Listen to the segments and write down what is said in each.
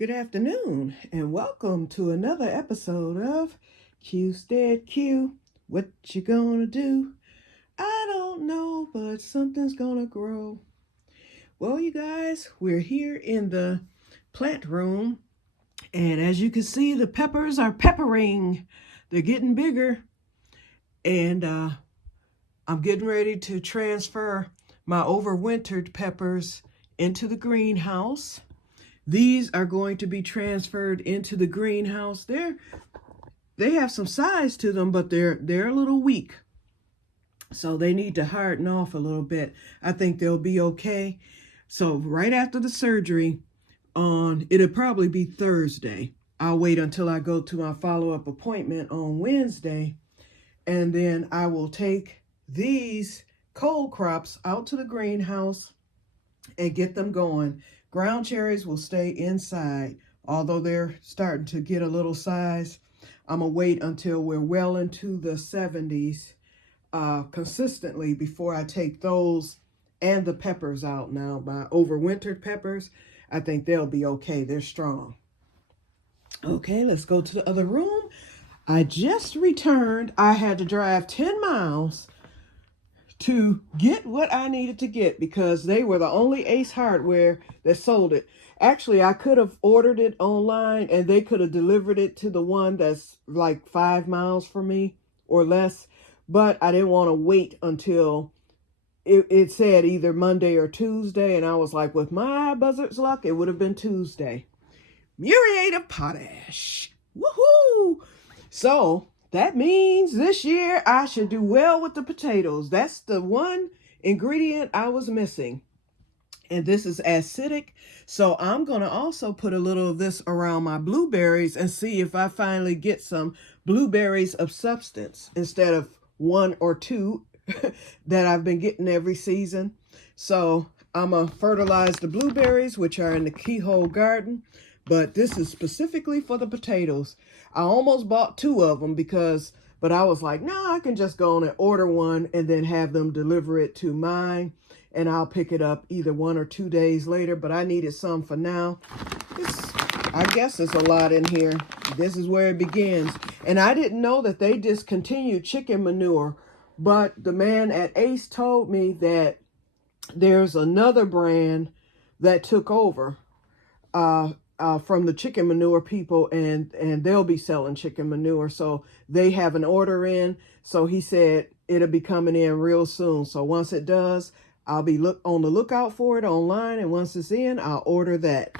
Good afternoon, and welcome to another episode of Que-stead-Que. What you gonna do? I don't know, but something's gonna grow. Well, you guys, we're here in the plant room, and as you can see, the peppers are peppering. They're getting bigger, and I'm getting ready to transfer my overwintered peppers into the greenhouse. These are going to be transferred into the greenhouse. They have some size to them, but they're a little weak. So they need to harden off a little bit. I think they'll be okay. So right after the surgery, it'll probably be Thursday. I'll wait until I go to my follow-up appointment on Wednesday, and then I will take these cold crops out to the greenhouse and get them going. Ground cherries will stay inside, although they're starting to get a little size. I'm gonna wait until we're well into the 70s consistently before I take those and the peppers out. Now, my overwintered peppers, I think they'll be okay. They're strong. Okay, let's go to the other room. I just returned. I had to drive 10 miles to get what I needed to get because they were the only Ace Hardware that sold it. Actually, I could have ordered it online and they could have delivered it to the one that's like 5 miles from me or less, but I didn't want to wait until it said either Monday or Tuesday, and I was like, with my buzzard's luck, it would have been Tuesday. Muriate of potash. Woohoo! So that means this year I should do well with the potatoes. That's the one ingredient I was missing. And this is acidic. So I'm going to also put a little of this around my blueberries and see if I finally get some blueberries of substance instead of one or two that I've been getting every season. So I'm going to fertilize the blueberries, which are in the keyhole garden. But this is specifically for the potatoes. I almost bought 2 of them but I was like, no, I can just go on and order one and then have them deliver it to mine. And I'll pick it up either 1 or 2 days later. But I needed some for now. I guess it's a lot in here. This is where it begins. And I didn't know that they discontinued chicken manure. But the man at Ace told me that there's another brand that took over from the chicken manure people, and they'll be selling chicken manure. So they have an order in. So he said it'll be coming in real soon. So once it does, I'll be on the lookout for it online. And once it's in, I'll order that.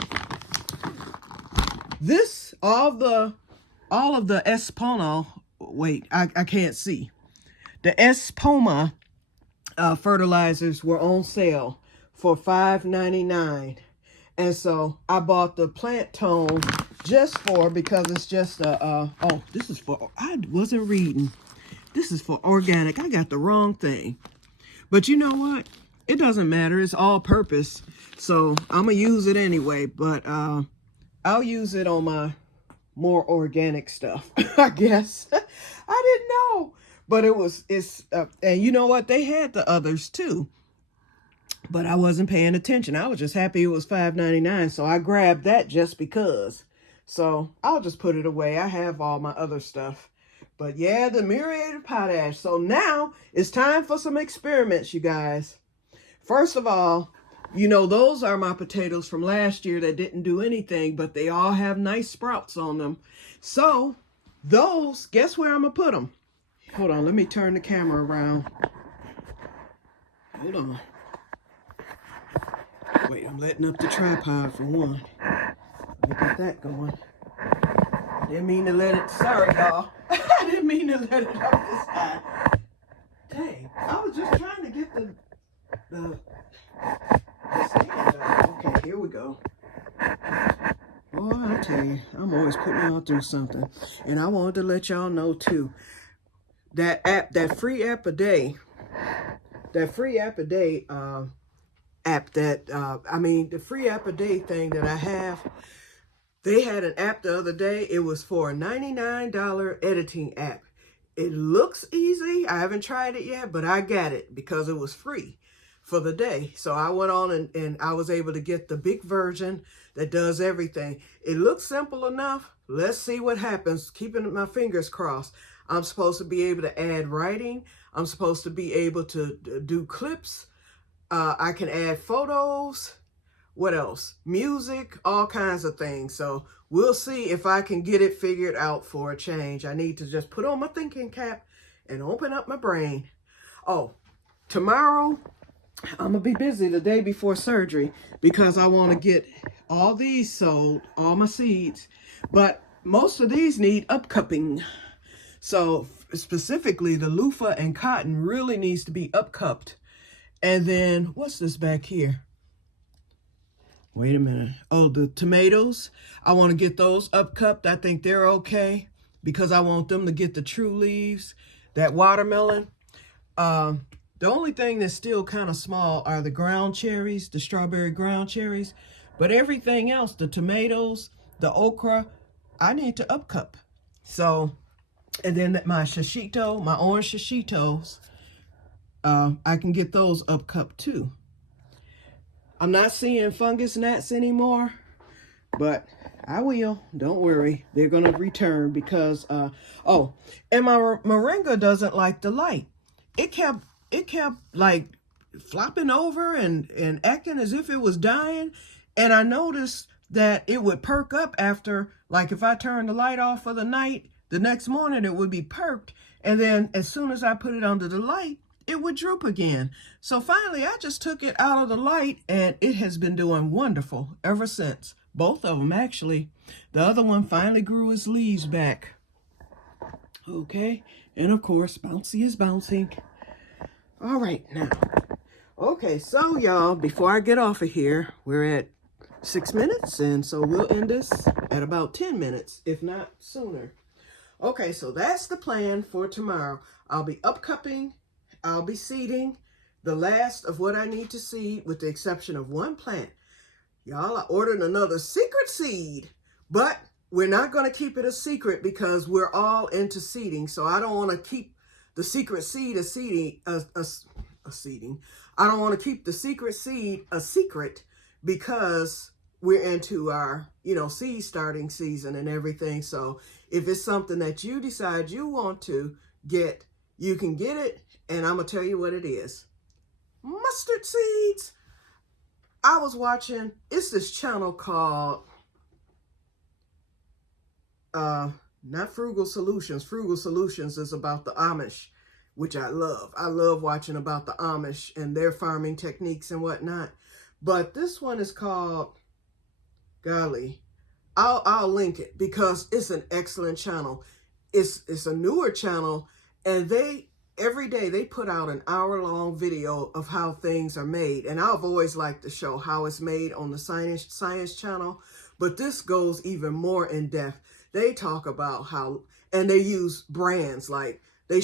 All of the Espona, wait, I can't see. The Espoma fertilizers were on sale for $5.99. And so I bought the plant tone because it's just I wasn't reading. This is for organic. I got the wrong thing. But you know what? It doesn't matter. It's all purpose. So I'm going to use it anyway. But I'll use it on my more organic stuff, I guess. I didn't know. But and you know what? They had the others too. But I wasn't paying attention. I was just happy it was $5.99. So I grabbed that just because. So I'll just put it away. I have all my other stuff. But yeah, the muriate of potash. So now it's time for some experiments, you guys. First of all, you know, those are my potatoes from last year that didn't do anything, but they all have nice sprouts on them. So those, guess where I'm going to put them? Hold on, let me turn the camera around. Hold on. Wait, I'm letting up the tripod for one. We'll get that going. I didn't mean to let it, sorry y'all. I didn't mean to let it up this side. Dang, I was just trying to get the stand up. Okay, here we go. Boy, I tell you, I'm always putting y'all through something. And I wanted to let y'all know too, that free app a day the free app a day thing that I have, they had an app the other day. It was for a $99 editing app. It looks easy. I haven't tried it yet, but I got it because it was free for the day. So I went on and I was able to get the big version that does everything. It looks simple enough. Let's see what happens. Keeping my fingers crossed. I'm supposed to be able to add writing. I'm supposed to be able to do clips. I can add photos. What else? Music, all kinds of things. So we'll see if I can get it figured out for a change. I need to just put on my thinking cap and open up my brain. Oh, tomorrow I'm going to be busy the day before surgery because I want to get all these sold, all my seeds. But most of these need upcupping. So specifically the loofah and cotton really needs to be upcupped. And then what's this back here? Wait a minute. Oh, the tomatoes. I want to get those upcupped. I think they're okay because I want them to get the true leaves. That watermelon. The only thing that's still kind of small are the ground cherries, the strawberry ground cherries. But everything else, the tomatoes, the okra, I need to upcup. So, and then my shishito, my orange shishitos, I can get those upcupped too. I'm not seeing fungus gnats anymore, but I will. Don't worry. They're going to return because, oh, and my moringa doesn't like the light. It kept like flopping over and acting as if it was dying. And I noticed that it would perk up after, like if I turned the light off for the night, the next morning it would be perked. And then as soon as I put it under the light, it would droop again. So finally, I just took it out of the light and it has been doing wonderful ever since. Both of them, actually. The other one finally grew its leaves back. Okay. And of course, Bouncy is bouncing. All right, now. Okay, so y'all, before I get off of here, we're at 6 minutes. And so we'll end this at about 10 minutes, if not sooner. Okay, so that's the plan for tomorrow. I'll be upcupping. I'll be seeding the last of what I need to seed with the exception of one plant. Y'all, I ordered another secret seed, but we're not going to keep it a secret because we're all into seeding. So I don't want to keep the secret seed a seeding. I don't want to keep the secret seed a secret because we're into our, seed starting season and everything. So if it's something that you decide you want to get, you can get it. And I'm going to tell you what it is. Mustard seeds. I was watching, it's this channel called, not Frugal Solutions. Frugal Solutions is about the Amish, which I love. I love watching about the Amish and their farming techniques and whatnot. But this one is called, golly, I'll link it because it's an excellent channel. It's a newer channel and every day they put out an hour-long video of how things are made. And I've always liked to show how it's made on the science channel. But this goes even more in depth. They talk about how, and they use brands. Like they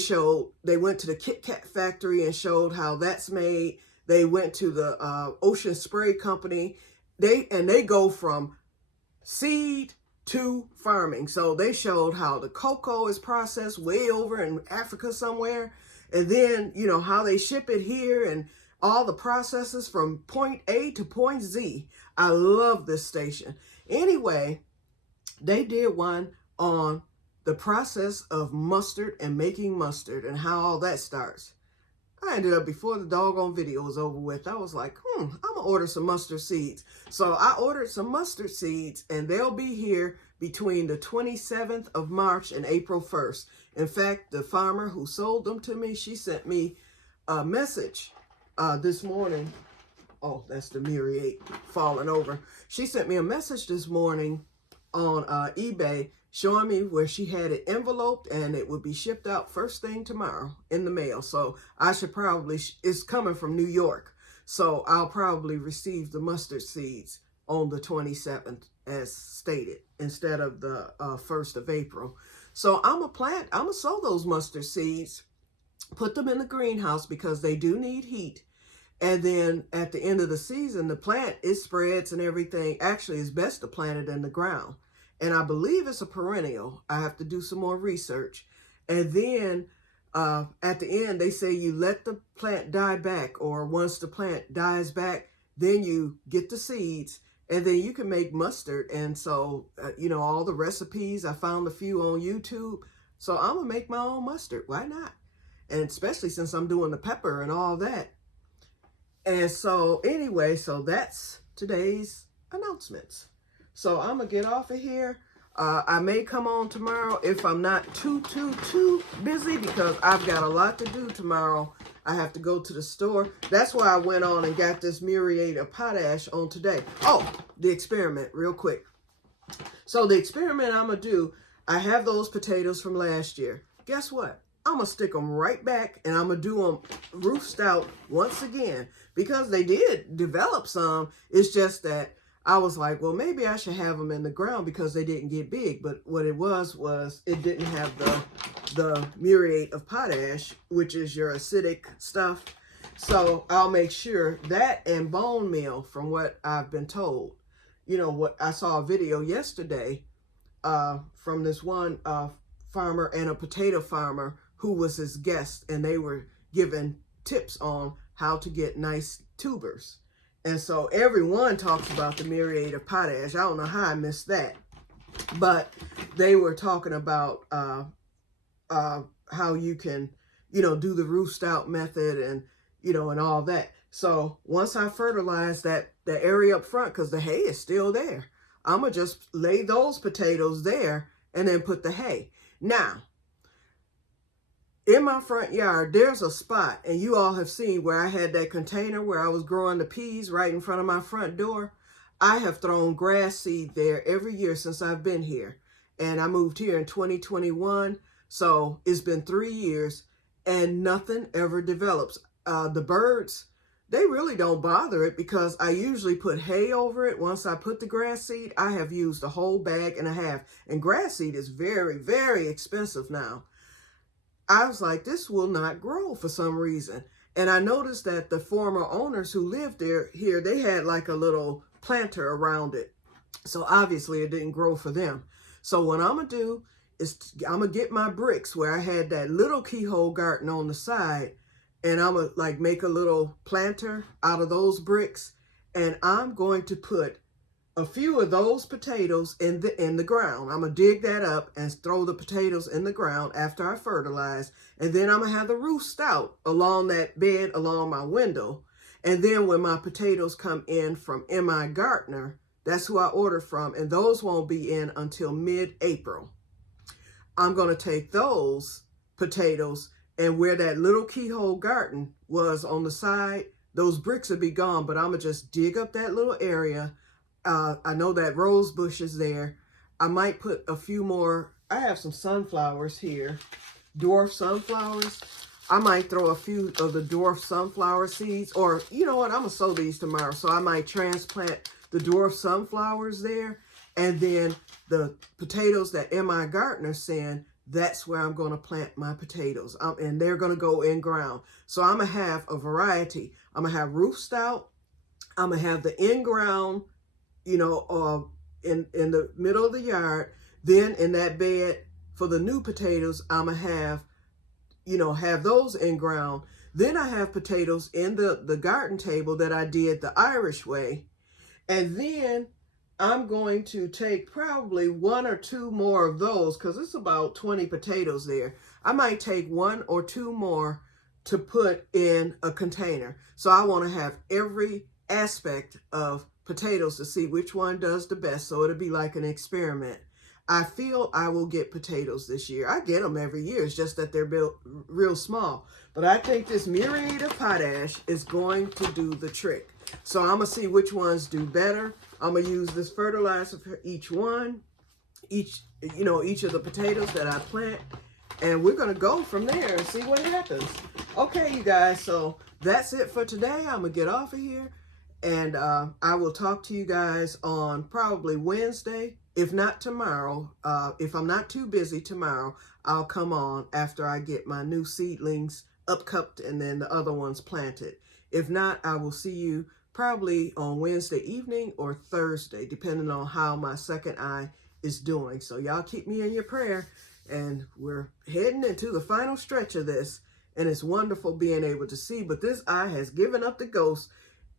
went to the Kit-Kat factory and showed how that's made. They went to the Ocean Spray Company. They go from seed to farming. So they showed how the cocoa is processed way over in Africa somewhere. And then, how they ship it here and all the processes from point A to point Z. I love this station. Anyway, they did one on the process of mustard and making mustard and how all that starts. I ended up, before the doggone video was over with, I was like, I'm going to order some mustard seeds. So I ordered some mustard seeds and they'll be here between the 27th of March and April 1st. In fact, the farmer who sold them to me, she sent me a message this morning. Oh, that's the myriad falling over. She sent me a message this morning on eBay showing me where she had it enveloped and it would be shipped out first thing tomorrow in the mail. So I should probably, it's coming from New York. So I'll probably receive the mustard seeds on the 27th as stated instead of the 1st of April. So I'm going to sow those mustard seeds, put them in the greenhouse because they do need heat. And then at the end of the season, the plant, it spreads and everything. Actually, it's best to plant it in the ground. And I believe it's a perennial. I have to do some more research. And then at the end, they say you let the plant die back, or once the plant dies back, then you get the seeds And then you can make mustard. And so, all the recipes, I found a few on YouTube. So I'm going to make my own mustard. Why not? And especially since I'm doing the pepper and all that. And so anyway, so that's today's announcements. So I'm going to get off of here. I may come on tomorrow if I'm not too busy, because I've got a lot to do tomorrow. I have to go to the store. That's why I went on and got this muriate of potash on today. Oh, the experiment real quick. So the experiment I'm going to do, I have those potatoes from last year. Guess what? I'm going to stick them right back, and I'm going to do them roof stout once again, because they did develop some. It's just that I was like, well, maybe I should have them in the ground because they didn't get big. But what it was it didn't have the muriate of potash, which is your acidic stuff. So I'll make sure that, and bone meal, from what I've been told. What I saw a video yesterday from this one farmer and a potato farmer who was his guest, and they were giving tips on how to get nice tubers. And so everyone talks about the muriate of potash. I don't know how I missed that. But they were talking about how you can, do the roof stout method and, and all that. So once I fertilize the area up front, because the hay is still there, I'm going to just lay those potatoes there and then put the hay. Now, in my front yard, there's a spot, and you all have seen where I had that container where I was growing the peas right in front of my front door. I have thrown grass seed there every year since I've been here. And I moved here in 2021, so it's been 3 years, and nothing ever develops. The birds, they really don't bother it, because I usually put hay over it. Once I put the grass seed, I have used a whole bag and a half. And grass seed is very, very expensive now. I was like, this will not grow for some reason. And I noticed that the former owners who lived here, they had like a little planter around it. So obviously it didn't grow for them. So what I'm going to do is I'm going to get my bricks where I had that little keyhole garden on the side. And I'm going to like make a little planter out of those bricks. And I'm going to put a few of those potatoes in the ground. I'm going to dig that up and throw the potatoes in the ground after I fertilize. And then I'm going to have the roof stout along that bed, along my window. And then when my potatoes come in from M.I. Gartner, that's who I order from, and those won't be in until mid-April. I'm going to take those potatoes, and where that little keyhole garden was on the side, those bricks will be gone, but I'm going to just dig up that little area. I know that rose bush is there. I might put a few more. I have some sunflowers here, dwarf sunflowers. I might throw a few of the dwarf sunflower seeds, or you know what, I'm going to sow these tomorrow. So I might transplant the dwarf sunflowers there. And then the potatoes that M.I. Gartner sent, that's where I'm going to plant my potatoes. And they're going to go in ground. So I'm going to have a variety. I'm going to have roof stout. I'm going to have the in-ground, in the middle of the yard. Then in that bed for the new potatoes, I'm going to have those in ground. Then I have potatoes in the garden table that I did the Irish way. And then I'm going to take probably 1 or 2 more of those, because it's about 20 potatoes there. I might take 1 or 2 more to put in a container. So I want to have every aspect of potatoes to see which one does the best. So it'll be like an experiment. I feel I will get potatoes this year. I get them every year. It's just that they're built real small. But I think this muriate of potash is going to do the trick. So I'm going to see which ones do better. I'm going to use this fertilizer for each one, each of the potatoes that I plant. And we're going to go from there and see what happens. Okay, you guys. So that's it for today. I'm going to get off of here. And I will talk to you guys on probably Wednesday, if not tomorrow. If I'm not too busy tomorrow, I'll come on after I get my new seedlings upcupped and then the other ones planted. If not, I will see you probably on Wednesday evening or Thursday, depending on how my second eye is doing. So y'all keep me in your prayer. And we're heading into the final stretch of this. And it's wonderful being able to see. But this eye has given up the ghost.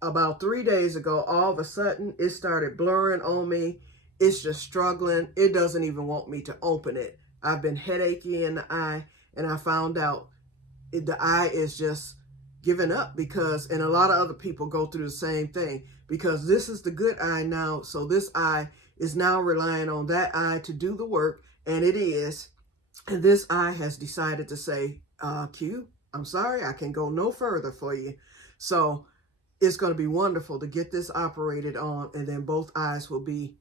about 3 days ago, all of a sudden, it started blurring on me. It's just struggling. It doesn't even want me to open it. I've been headachy in the eye, and I found out the eye is just giving up because, and a lot of other people go through the same thing, because this is the good eye now. So this eye is now relying on that eye to do the work, and it is. And this eye has decided to say, Q, I'm sorry, I can go no further for you. So it's going to be wonderful to get this operated on, and then both eyes will be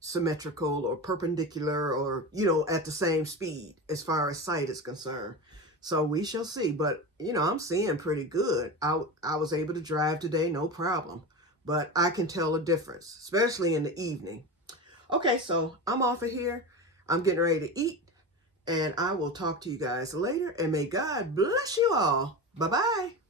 symmetrical or perpendicular, or, you know, at the same speed as far as sight is concerned. So we shall see. But, you know, I'm seeing pretty good. I was able to drive today, no problem. But I can tell a difference, especially in the evening. Okay, so I'm off of here. I'm getting ready to eat. And I will talk to you guys later. And may God bless you all. Bye-bye.